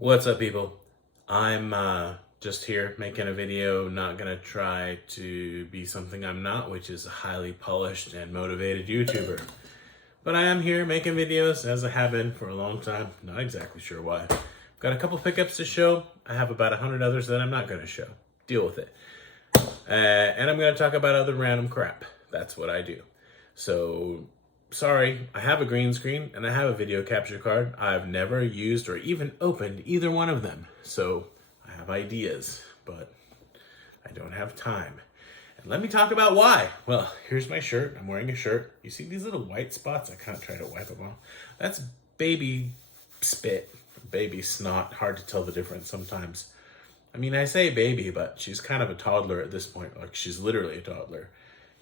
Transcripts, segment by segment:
What's up, people? I'm just here making a video, not gonna try to be something I'm not, which is a highly polished and motivated YouTuber. But I am here making videos, as I have been for a long time, not exactly sure why. Got a couple pickups to show, I have about 100 others that I'm not gonna show. Deal with it. And I'm gonna talk about other random crap. That's what I do. So, sorry, I have a green screen and I have a video capture card. I've never used or even opened either one of them. So I have ideas, but I don't have time. And let me talk about why. Well, here's my shirt. I'm wearing a shirt. You see these little white spots? I kind of try to wipe them off. That's baby spit, baby snot. Hard to tell the difference sometimes. I mean, I say baby, but she's kind of a toddler at this point. Like, she's literally a toddler.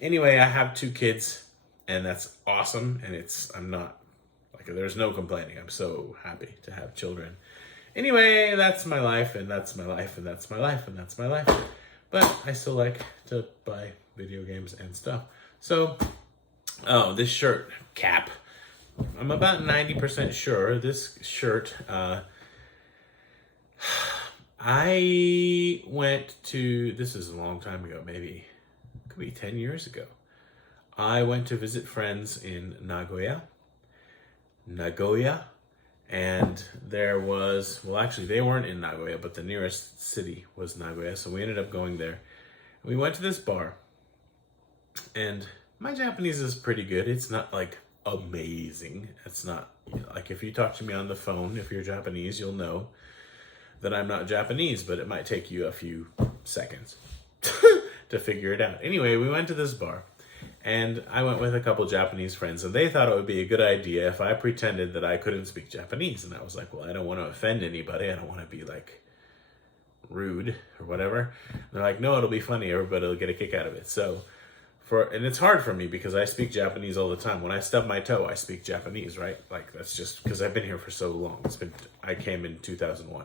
Anyway, I have 2 kids. And that's awesome, and I'm not, like, there's no complaining. I'm so happy to have children. Anyway, that's my life, and that's my life, and that's my life, and that's my life. But I still like to buy video games and stuff. So, this shirt, cap. I'm about 90% sure this shirt, I went to, this is a long time ago, maybe, could be 10 years ago. I went to visit friends in Nagoya, and there was, well, actually they weren't in Nagoya, but the nearest city was Nagoya, so we ended up going there. We went to this bar, and my Japanese is pretty good. It's not like amazing. It's not, like, if you talk to me on the phone, if you're Japanese, you'll know that I'm not Japanese, but it might take you a few seconds to figure it out. Anyway, we went to this bar. And I went with a couple Japanese friends, and they thought it would be a good idea if I pretended that I couldn't speak Japanese. And I was like, well, I don't want to offend anybody. I don't want to be, like, rude or whatever. And they're like, no, it'll be funny. Everybody will get a kick out of it. So, and it's hard for me because I speak Japanese all the time. When I stub my toe, I speak Japanese, right? Like, that's just because I've been here for so long. I came in 2001.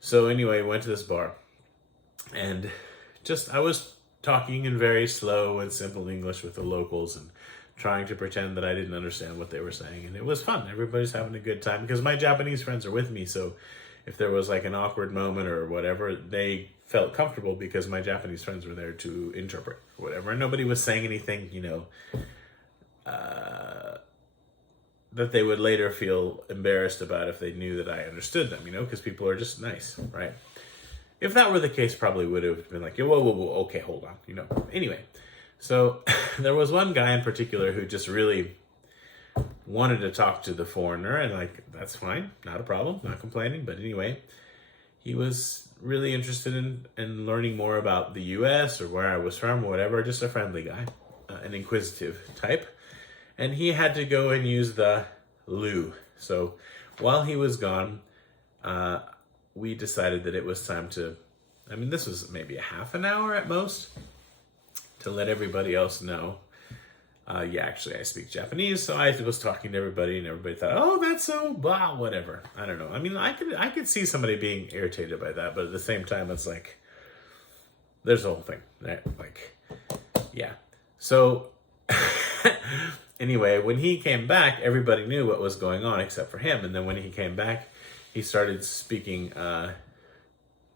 So anyway, went to this bar, and I was talking in very slow and simple English with the locals and trying to pretend that I didn't understand what they were saying. And it was fun. Everybody's having a good time because my Japanese friends are with me. So if there was like an awkward moment or whatever, they felt comfortable because my Japanese friends were there to interpret or whatever. And nobody was saying anything, that they would later feel embarrassed about if they knew that I understood them, because people are just nice, right? If that were the case, probably would have been like, whoa, okay, hold on, Anyway, so there was one guy in particular who just really wanted to talk to the foreigner, and, like, that's fine, not a problem, not complaining. But anyway, he was really interested in learning more about the U.S. or where I was from or whatever, just a friendly guy, an inquisitive type. And he had to go and use the loo. So while he was gone, we decided that it was time to, this was maybe a half an hour at most, to let everybody else know. Actually, I speak Japanese, so I was talking to everybody, and everybody thought, oh, that's so blah, whatever. I don't know. I could see somebody being irritated by that, but at the same time, it's like, there's a whole thing, right? Like, yeah. So, anyway, when he came back, everybody knew what was going on except for him. And then when he came back, he started speaking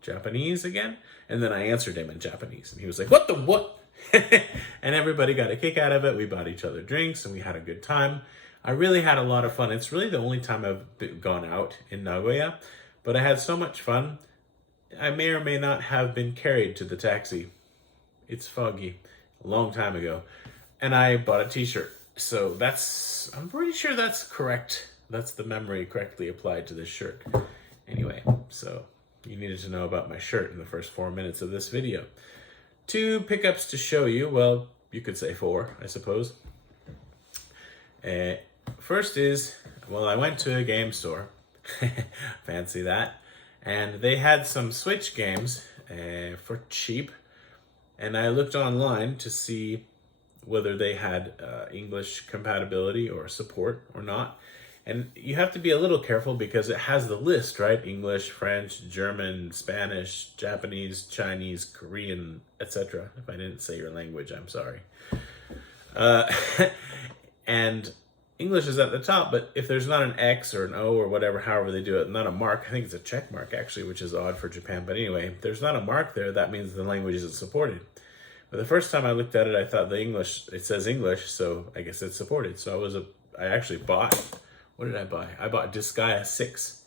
Japanese again, and then I answered him in Japanese, and he was like, what? And everybody got a kick out of it. We bought each other drinks, and we had a good time. I really had a lot of fun. It's really the only time I've gone out in Nagoya, but I had so much fun. I may or may not have been carried to the taxi. It's foggy. A long time ago. And I bought a t-shirt. So I'm pretty sure that's correct. That's the memory correctly applied to this shirt. Anyway, so you needed to know about my shirt in the first 4 minutes of this video. 2 pickups to show you. Well, you could say 4, I suppose. First is, I went to a game store. Fancy that. And they had some Switch games for cheap. And I looked online to see whether they had English compatibility or support or not. And you have to be a little careful because it has the list, right? English, French, German, Spanish, Japanese, Chinese, Korean, etc. If I didn't say your language, I'm sorry. And English is at the top, but if there's not an X or an O or whatever, however they do it, not a mark, I think it's a check mark actually, which is odd for Japan. But anyway, if there's not a mark there, that means the language isn't supported. But the first time I looked at it, I thought it says English, so I guess it's supported. So I actually bought, what did I buy? I bought Disgaea 6,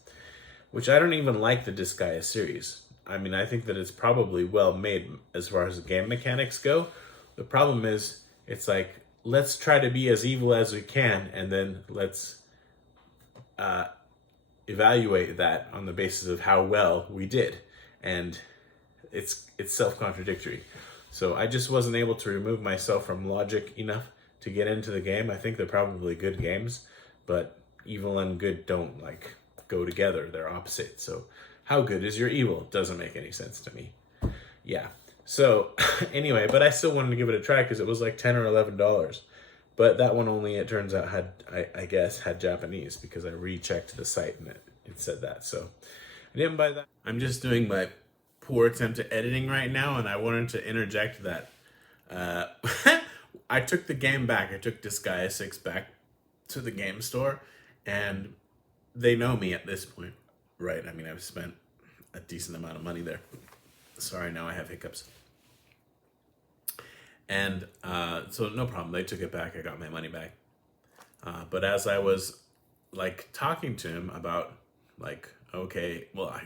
which I don't even like the Disgaea series. I mean, I think that it's probably well made as far as the game mechanics go. The problem is, it's like, let's try to be as evil as we can, and then let's evaluate that on the basis of how well we did. And it's self-contradictory. So I just wasn't able to remove myself from logic enough to get into the game. I think they're probably good games, but evil and good don't like go together. They're opposite. So how good is your evil? Doesn't make any sense to me. Yeah. So anyway, but I still wanted to give it a try because it was like $10 or $11. But that one only, it turns out, I guess, had Japanese because I rechecked the site and it said that. So I didn't buy that. I'm just doing my poor attempt at editing right now, and I wanted to interject that I took the game back. I took Disgaea 6 back to the game store, and they know me at this point, right? I mean, I've spent a decent amount of money there. Sorry, now I have hiccups. And so no problem. They took it back. I got my money back. But as I was like talking to him about like, okay, well,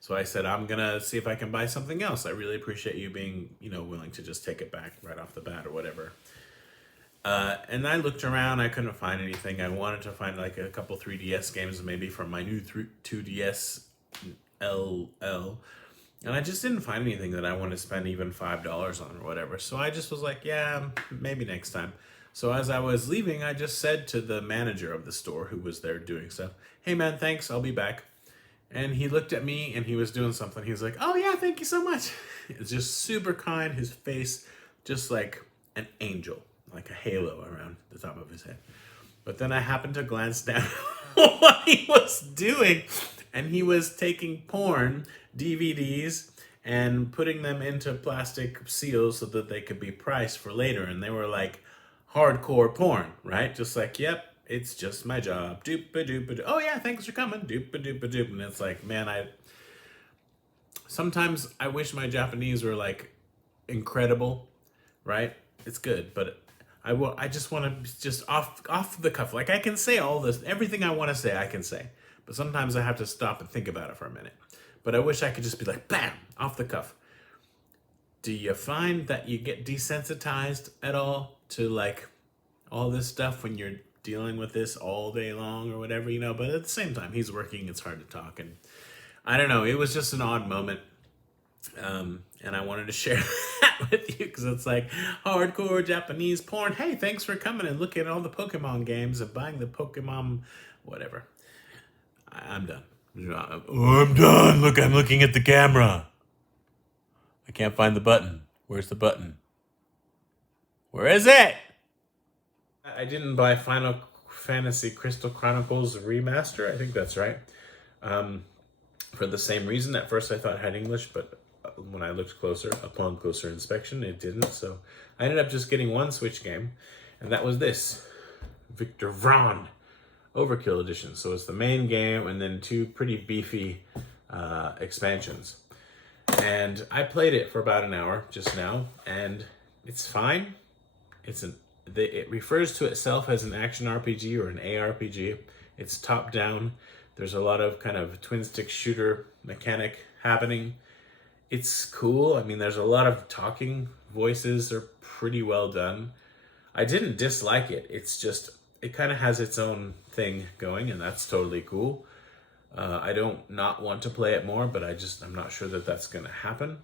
so I said, I'm going to see if I can buy something else. I really appreciate you being, willing to just take it back right off the bat or whatever. And I looked around. I couldn't find anything. I wanted to find like a couple 3DS games maybe for my new 2DS LL. And I just didn't find anything that I wanted to spend even $5 on or whatever. So I just was like, yeah, maybe next time. So as I was leaving, I just said to the manager of the store who was there doing stuff, hey man, thanks, I'll be back. And he looked at me and he was doing something. He was like, oh yeah, thank you so much. It's just super kind. His face, just like an angel, like a halo around the top of his head. But then I happened to glance down what he was doing. And he was taking porn DVDs and putting them into plastic seals so that they could be priced for later. And they were like hardcore porn, right? Just like, yep, it's just my job. Doop-a-doop-a-doop. Oh yeah, thanks for coming. Doop-a-doop-a-doop. And it's like, man, sometimes I wish my Japanese were like incredible, right? It's good, but I just want to just off the cuff. Like I can say all this, everything I want to say, I can say. But sometimes I have to stop and think about it for a minute. But I wish I could just be like, bam, off the cuff. Do you find that you get desensitized at all to like all this stuff when you're dealing with this all day long or whatever, But at the same time, he's working, it's hard to talk. And I don't know, it was just an odd moment. And I wanted to share that with you because it's like hardcore Japanese porn. Hey, thanks for coming and looking at all the Pokemon games and buying the Pokemon, whatever. I'm done. Oh, I'm done. Look, I'm looking at the camera. I can't find the button. Where's the button? Where is it? I didn't buy Final Fantasy Crystal Chronicles Remaster. I think that's right. For the same reason. At first I thought it had English, but when I looked closer, upon closer inspection, it didn't. So I ended up just getting one Switch game, and that was this. Victor Vron Overkill Edition. So it's the main game and then two pretty beefy expansions. And I played it for about an hour just now, and it's fine. It refers to itself as an action RPG or an ARPG. It's top down. There's a lot of kind of twin stick shooter mechanic happening. It's cool. I mean, there's a lot of talking voices. They're pretty well done. I didn't dislike it. It's just, it kind of has its own thing going, and that's totally cool. I don't not want to play it more, but I'm not sure that that's going to happen.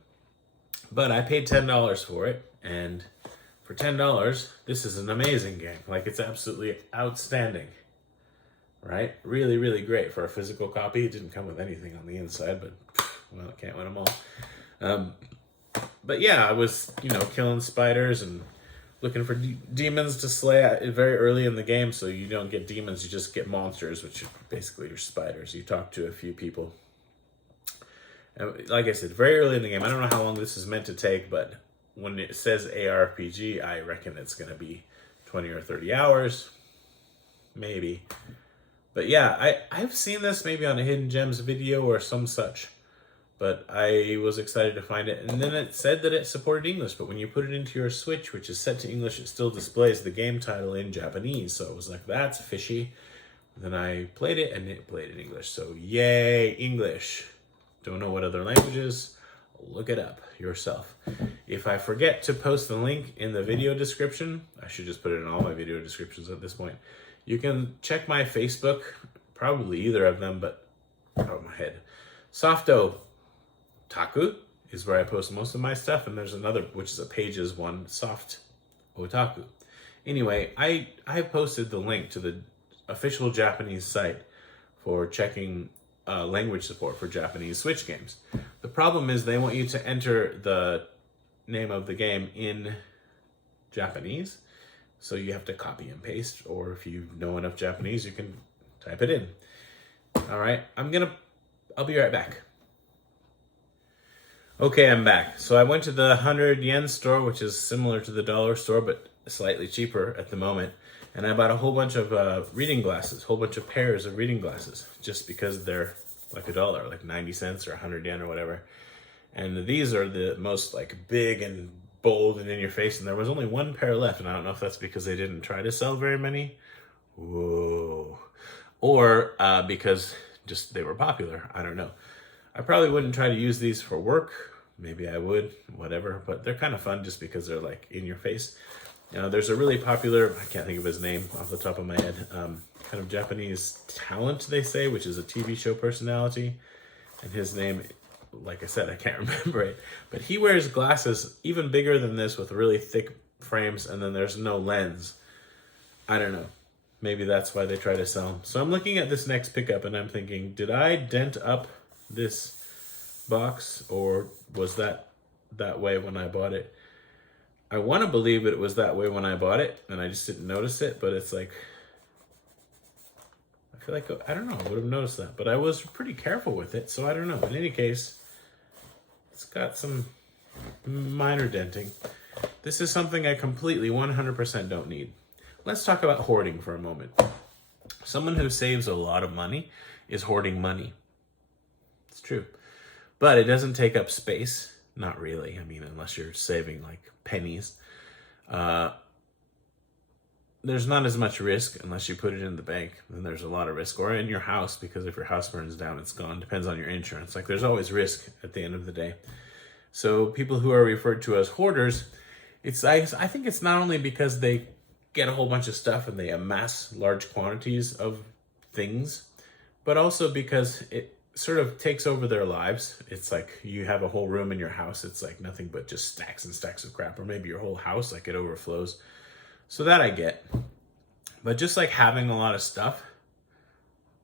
But I paid $10 for it, and for $10, this is an amazing game. Like, it's absolutely outstanding, right? Really, really great for a physical copy. It didn't come with anything on the inside, but, well, I can't win them all. But yeah, I was, killing spiders and looking for demons to slay very early in the game, so you don't get demons, you just get monsters, which are basically your spiders. You talk to a few people. And like I said, very early in the game. I don't know how long this is meant to take, but when it says ARPG, I reckon it's going to be 20 or 30 hours. maybe. But yeah, I've seen this maybe on a Hidden Gems video or some such. But I was excited to find it. And then it said that it supported English. But when you put it into your Switch, which is set to English, it still displays the game title in Japanese. So it was like, that's fishy. Then I played it, and it played in English. So yay, English. Don't know what other languages? Look it up yourself. If I forget to post the link in the video description, I should just put it in all my video descriptions at this point. You can check my Facebook, probably either of them, but out of my head. Softo Taku is where I post most of my stuff, and there's another, which is a Pages one, Soft Otaku. Anyway, I posted the link to the official Japanese site for checking language support for Japanese Switch games. The problem is they want you to enter the name of the game in Japanese, so you have to copy and paste, or if you know enough Japanese, you can type it in. All right, I'll be right back. Okay, I'm back. So I went to the 100 yen store, which is similar to the dollar store, but slightly cheaper at the moment. And I bought a whole bunch of reading glasses, a whole bunch of pairs of reading glasses, just because they're like $1, like 90 cents or 100 yen or whatever. And these are the most like big and bold and in your face. And there was only one pair left. And I don't know if that's because they didn't try to sell very many. Whoa. Or because just they were popular. I don't know. I probably wouldn't try to use these for work. Maybe I would, whatever. But they're kind of fun just because they're like in your face. There's a really popular, I can't think of his name off the top of my head, kind of Japanese talent, they say, which is a TV show personality. And his name, like I said, I can't remember it. But he wears glasses even bigger than this with really thick frames, and then there's no lens. I don't know. Maybe that's why they try to sell them. So I'm looking at this next pickup, and I'm thinking, did I dent up this box, or was that way when I bought it? I want to believe it was that way when I bought it, and I just didn't notice it, but it's like, I feel like, I don't know, I would have noticed that, but I was pretty careful with it, so I don't know. In any case, it's got some minor denting. This is something I completely 100% don't need. Let's talk about hoarding for a moment. Someone who saves a lot of money is hoarding money. It's true. But it doesn't take up space. Not really. I mean, unless you're saving like pennies. There's not as much risk unless you put it in the bank. Then there's a lot of risk. Or in your house, because if your house burns down, it's gone. Depends on your insurance. Like, there's always risk at the end of the day. So people who are referred to as hoarders, I think it's not only because they get a whole bunch of stuff and they amass large quantities of things, but also because it sort of takes over their lives. It's like you have a whole room in your house. It's like nothing but just stacks and stacks of crap, or maybe your whole house, like it overflows. So that I get. But just like having a lot of stuff,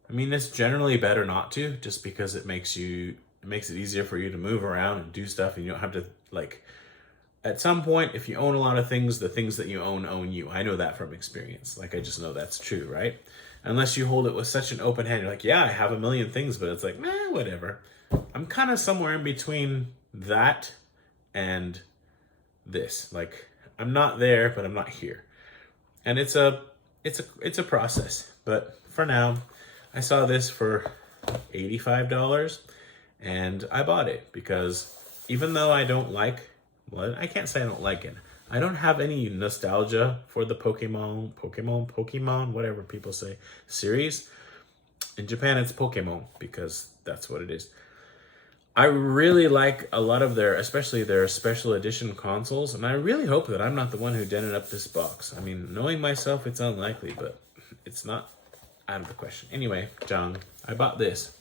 I mean, it's generally better not to, just because it makes it easier for you to move around and do stuff, and you don't have to, like, at some point, if you own a lot of things, the things that you own you. I know that from experience. Like, I just know that's true, right? Unless you hold it with such an open hand, you're like, yeah, I have a million things, but it's like, nah, whatever. I'm kind of somewhere in between that and this. Like, I'm not there, but I'm not here. And it's a process. But for now, I saw this for $85, and I bought it because even though I don't like, well, I can't say I don't like it. I don't have any nostalgia for the Pokemon, whatever people say, series. In Japan, it's Pokemon because that's what it is. I really like a lot of especially their special edition consoles, and I really hope that I'm not the one who dented up this box. I mean, knowing myself, it's unlikely, but it's not out of the question. Anyway, Jang, I bought this.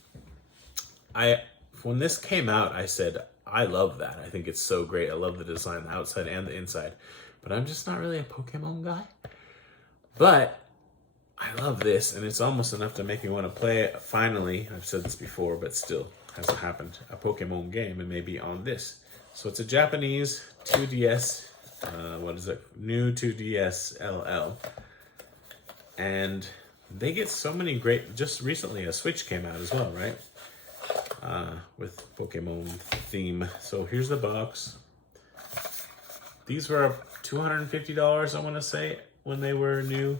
When this came out, I said, I love that. I think it's so great. I love the design, the outside and the inside. But I'm just not really a Pokemon guy. But I love this, and it's almost enough to make me want to play it. Finally, I've said this before, but still hasn't happened, a Pokemon game, and maybe on this. So it's a Japanese 2DS, new 2DS LL. And they get so many great, just recently a Switch came out as well, right? With Pokemon theme. So here's the box. These were $250, I want to say, when they were new.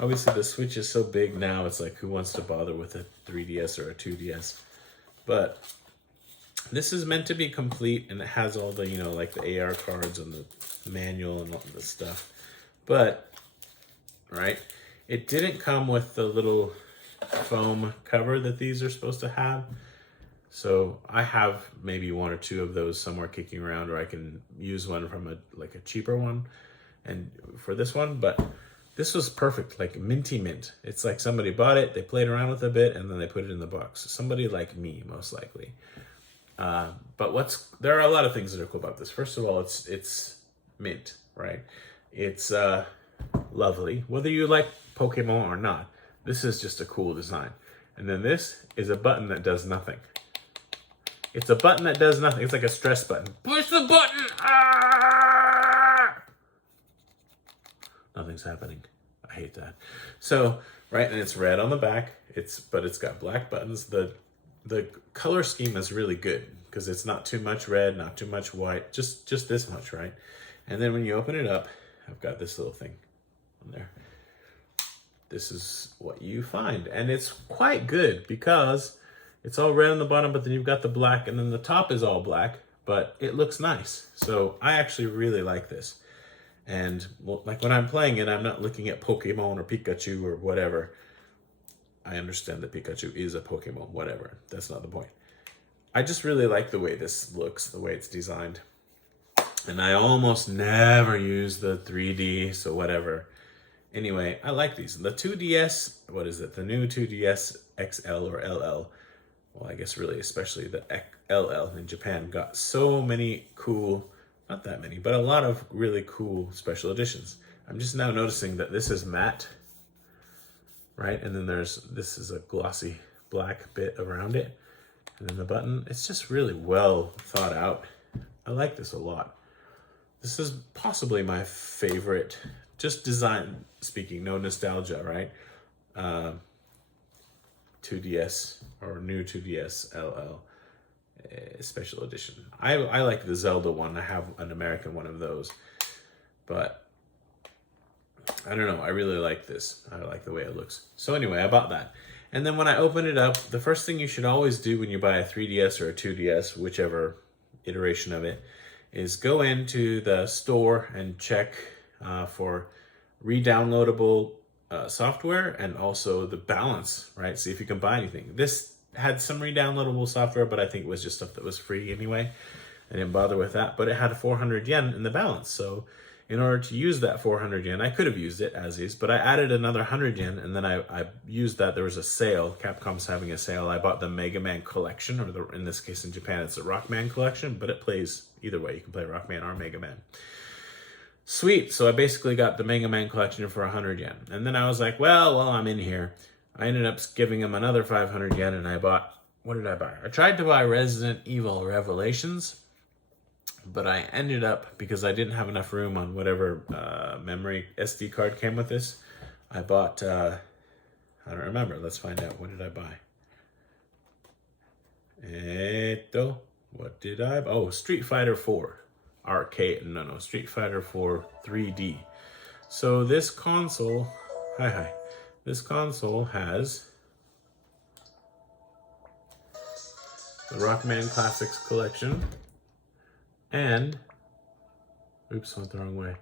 Obviously, the Switch is so big now, it's like, who wants to bother with a 3DS or a 2DS? But this is meant to be complete, and it has all the, like the AR cards and the manual and all this stuff. But, right, it didn't come with the little foam cover that these are supposed to have. So I have maybe one or two of those somewhere kicking around, or I can use one from a cheaper one and for this one. But this was perfect, like minty mint. It's like somebody bought it, they played around with it a bit, and then they put it in the box. Somebody like me, most likely. But there are a lot of things that are cool about this. First of all, it's mint, right? It's lovely. Whether you like Pokemon or not, this is just a cool design. And then this is a button that does nothing. It's a button that does nothing. It's like a stress button. Push the button! Ah! Nothing's happening. I hate that. So, right, and it's red on the back. But it's got black buttons. The color scheme is really good because it's not too much red, not too much white, just this much, right? And then when you open it up, I've got this little thing on there. This is what you find. And it's quite good because it's all red on the bottom, but then you've got the black, and then the top is all black, but it looks nice. So I actually really like this. And like when I'm playing it, I'm not looking at Pokemon or Pikachu or whatever. I understand that Pikachu is a Pokemon, whatever. That's not the point. I just really like the way this looks, the way it's designed. And I almost never use the 3D, so whatever. Anyway, I like these. The 2DS, what is it? The new 2DS XL or LL. Well, I guess really especially the LL in Japan got so many cool, not that many, but a lot of really cool special editions. I'm just now noticing that this is matte, right? And then this is a glossy black bit around it. And then the button, it's just really well thought out. I like this a lot. This is possibly my favorite, just design speaking, no nostalgia, right? 2DS or new 2DS LL special edition. I like the Zelda one. I have an American one of those, but I don't know. I really like this. I like the way it looks. So anyway, I bought that. And then when I open it up, the first thing you should always do when you buy a 3DS or a 2DS, whichever iteration of it, is go into the store and check for re-downloadable software and also the balance, right? See if you can buy anything. This had some re-downloadable software, but I think it was just stuff that was free anyway. I didn't bother with that, but it had 400 yen in the balance. So in order to use that 400 yen, I could have used it as is, but I added another 100 yen, and then I used that. There was a sale. Capcom's having a sale. I bought the Mega Man collection, or in this case in Japan, it's the Rockman collection, but it plays either way. You can play Rockman or Mega Man. Sweet. So I basically got the Mega Man collection for 100 yen. And then I was like, well, while I'm in here, I ended up giving him another 500 yen, and I bought, what did I buy? I tried to buy Resident Evil Revelations, but I ended up, because I didn't have enough room on whatever memory SD card came with this, I bought, I don't remember. Let's find out. What did I buy? What did I buy? Oh, Street Fighter 4 arcade. No, Street Fighter 4 3D. So this console, this console has the Rockman Classics collection and, oops, went the wrong way.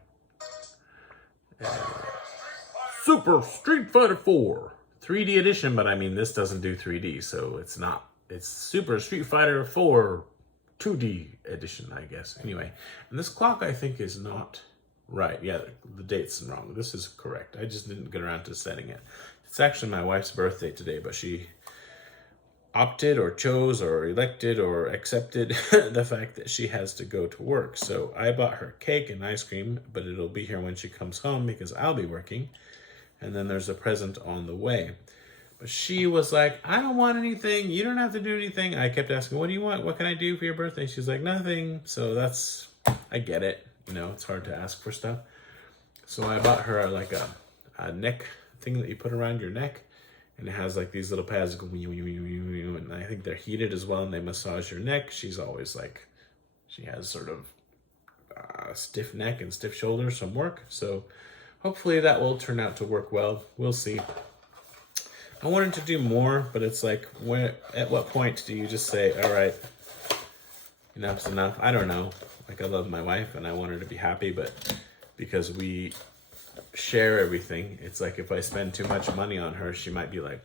Super Street Fighter 4 3D edition, but I mean, this doesn't do 3D, so it's not. It's Super Street Fighter 4 2D edition, I guess. Anyway, and this clock, I think, is not right. Yeah, the date's wrong. This is correct. I just didn't get around to setting it. It's actually my wife's birthday today, but she opted or chose or elected or accepted the fact that she has to go to work. So I bought her cake and ice cream, but it'll be here when she comes home because I'll be working. And then there's a present on the way. But she was like, I don't want anything. You don't have to do anything. I kept asking, what do you want? What can I do for your birthday? She's like, nothing. So that's, I get it. You know, it's hard to ask for stuff. So I bought her like a neck thing that you put around your neck. And it has like these little pads that go, and I think they're heated as well, and they massage your neck. She's always like, she has sort of stiff neck and stiff shoulders from work. So hopefully that will turn out to work well. We'll see. I wanted to do more, but it's like, at what point do you just say, all right, enough's enough? I don't know. Like, I love my wife and I want her to be happy, but because we share everything, it's like if I spend too much money on her, she might be like,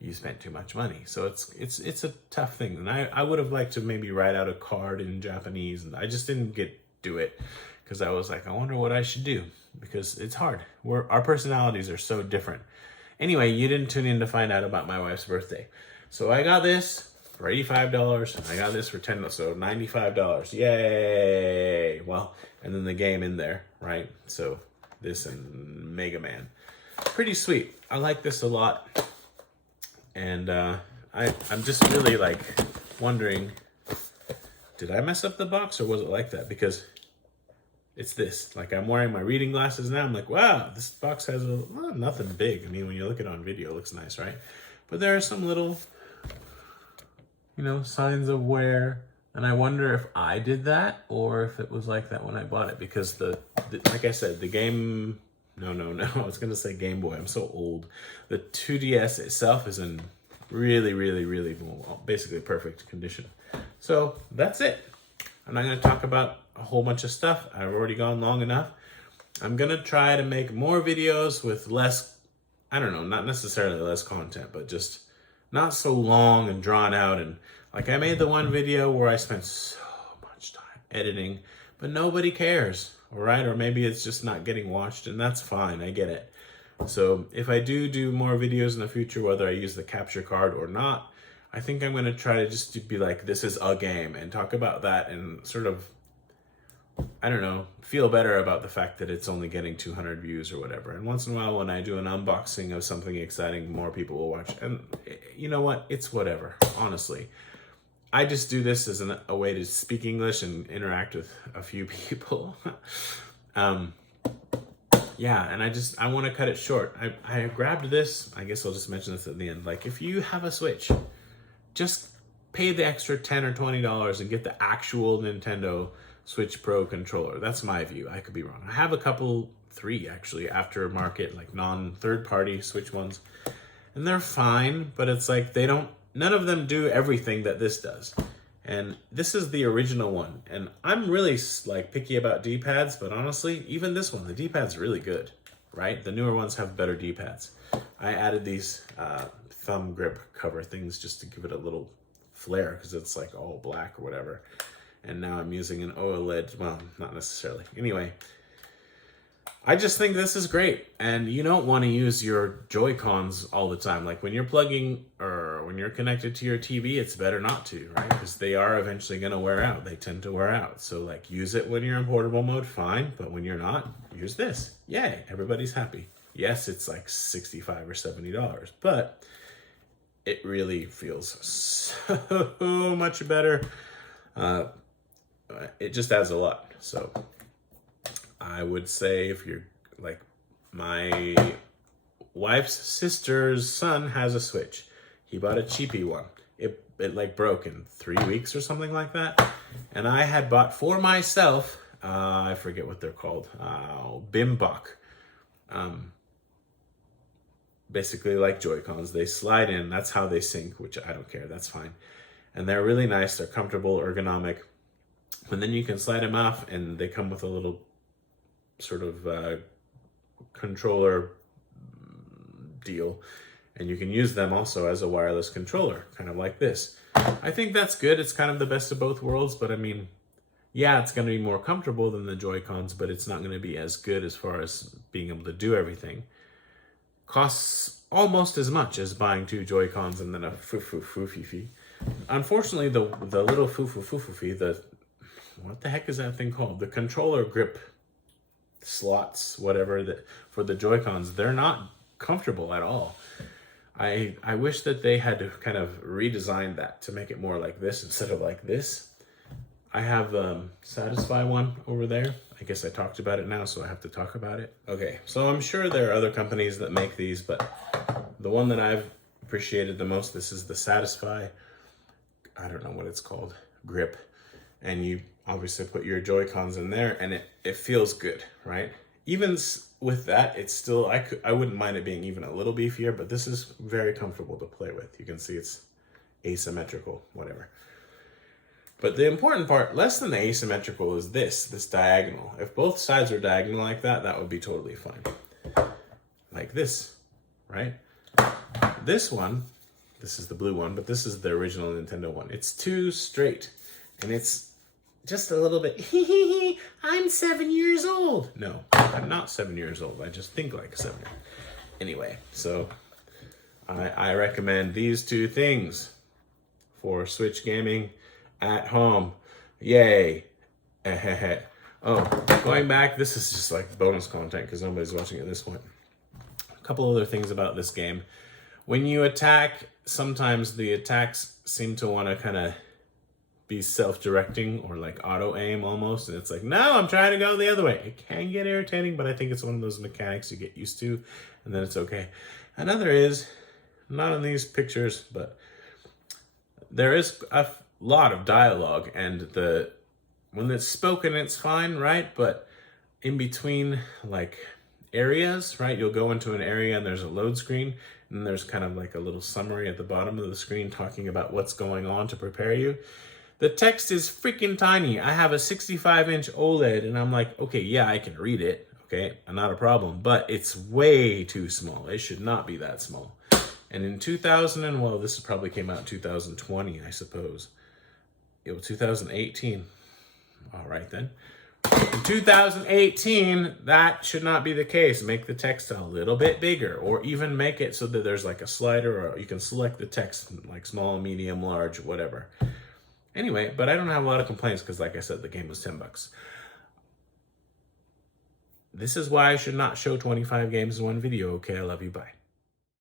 you spent too much money. So it's a tough thing. And I would have liked to maybe write out a card in Japanese, and I just didn't do it because I was like, I wonder what I should do, because it's hard. Our personalities are so different. Anyway, you didn't tune in to find out about my wife's birthday. So I got this for $85, and I got this for $10, so $95. Yay! Well, and then the game in there, right? So this and Mega Man. Pretty sweet. I like this a lot. And I'm just really like wondering, did I mess up the box or was it like that? Because it's this. Like, I'm wearing my reading glasses now. I'm like, wow, this box has nothing big. I mean, when you look at it on video, it looks nice, right? But there are some little, signs of wear. And I wonder if I did that or if it was like that when I bought it. Because the like I said, the game... No. I was going to say Game Boy. I'm so old. The 2DS itself is in really, really, really, well, basically perfect condition. So that's it. I'm not going to talk about a whole bunch of stuff. I've already gone long enough. I'm going to try to make more videos with less, I don't know, not necessarily less content, but just not so long and drawn out. And like, I made the one video where I spent so much time editing, but nobody cares. All right, or maybe it's just not getting watched, and that's fine. I get it. So if I do more videos in the future, whether I use the capture card or not, I think I'm going to try to just be like, this is a game, and talk about that and sort of, I don't know, feel better about the fact that it's only getting 200 views or whatever. And once in a while, when I do an unboxing of something exciting, more people will watch. And you know what? It's whatever, honestly. I just do this as a way to speak English and interact with a few people. Yeah, and I want to cut it short. I grabbed this. I guess I'll just mention this at the end. Like, if you have a Switch, just pay the extra $10 or $20 and get the actual Nintendo Switch Pro controller. That's my view. I could be wrong. I have three actually, aftermarket, like non-third-party Switch ones. And they're fine, but it's like none of them do everything that this does. And this is the original one. And I'm really like picky about D-pads, but honestly, even this one, the D-pad's really good, right? The newer ones have better D-pads. I added these thumb grip cover things just to give it a little flair, because it's like all black or whatever. And now I'm using an OLED, well, not necessarily. Anyway, I just think this is great. And you don't want to use your Joy-Cons all the time. Like, when you're plugging or when you're connected to your TV, it's better not to, right? Because they are eventually going to wear out. They tend to wear out. So like, use it when you're in portable mode, fine. But when you're not, use this. Yay, everybody's happy. Yes, it's like $65 or $70, but it really feels so much better. It just adds a lot. So I would say, if you're like, my wife's sister's son has a Switch. He bought a cheapy one. It like broke in 3 weeks or something like that. And I had bought for myself, I forget what they're called, Bimbok. Basically like Joy-Cons. They slide in, that's how they sync, which I don't care, that's fine. And they're really nice, they're comfortable, ergonomic. And then you can slide them off, and they come with a little sort of controller deal, and you can use them also as a wireless controller, kind of like this. I think that's good. It's kind of the best of both worlds, but I mean, yeah, it's going to be more comfortable than the Joy-Cons, but it's not going to be as good as far as being able to do everything. Costs almost as much as buying two Joy-Cons and then a foo-foo-foo-fee-fee. Unfortunately, the little foo-foo-foo-fee-fee, what the heck is that thing called? The controller grip slots, whatever, that for the Joy-Cons, they're not comfortable at all. I wish that they had to kind of redesign that to make it more like this instead of like this. I have Satisfy one over there. I guess I talked about it now, so I have to talk about it. Okay, so I'm sure there are other companies that make these, but the one that I've appreciated the most, this is the Satisfy, I don't know what it's called, grip. And you obviously put your Joy-Cons in there, and it feels good, right? even with that, it's still, I wouldn't mind it being even a little beefier, but this is very comfortable to play with. You can see it's asymmetrical, whatever. But the important part, less than the asymmetrical, is this diagonal. If both sides are diagonal like that, that would be totally fine. Like this, right? This one, this is the blue one, but this is the original Nintendo one. It's too straight, and it's just a little bit, I'm 7 years old. No, I'm not 7 years old. I just think like 7 years. Anyway, so I recommend these two things for Switch gaming at home. Yay. Oh, going back, this is just like bonus content because nobody's watching at this point. A couple other things about this game. When you attack, sometimes the attacks seem to want to kind of be self-directing or like auto-aim almost. And it's like, no, I'm trying to go the other way. It can get irritating, but I think it's one of those mechanics you get used to, and then it's okay. Another is, not in these pictures, but there is a lot of dialogue, and when it's spoken, it's fine, right? But in between, like, areas, right? You'll go into an area and there's a load screen, and there's kind of like a little summary at the bottom of the screen talking about what's going on to prepare you. The text is freaking tiny. I have a 65-inch OLED, and I'm like, okay, yeah, I can read it, okay? Not a problem, but it's way too small. It should not be that small. And in this probably came out in 2020, I suppose. 2018. All right, then. In 2018, that should not be the case. Make the text a little bit bigger, or even make it so that there's like a slider, or you can select the text like small, medium, large, whatever. Anyway, but I don't have a lot of complaints because, like I said, the game was $10. This is why I should not show 25 games in one video. Okay, I love you. Bye.